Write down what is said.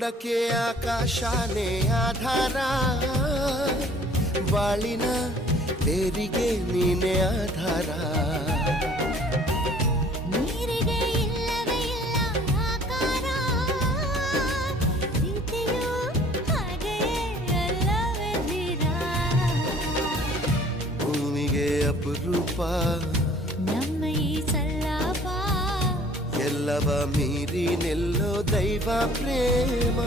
ಮೋಡಕ್ಕೆ ಆಕಾಶನೇ ಆಧಾರ, ಬಾಳಿನ ಬೇರಿಗೆ ನೀನೆ ಆಧಾರ. ನೀರಿಗೆ ಇಲ್ಲವೇ ಇಲ್ಲ ಆಕಾರ, ಪ್ರೀತಿಯು ಹಾಗೆಯೇ ಅಲ್ಲವೇ ಧೀರ. ಭೂಮಿಗೆ ಅಪರೂಪ ನಮ್ಮ ಈ ಸಲ್ಲಾಪ, ಎಲ್ಲವ ಮೀರಿ ನಿಲ್ಲೋ ದೈವ ಪ್ರೇಮ.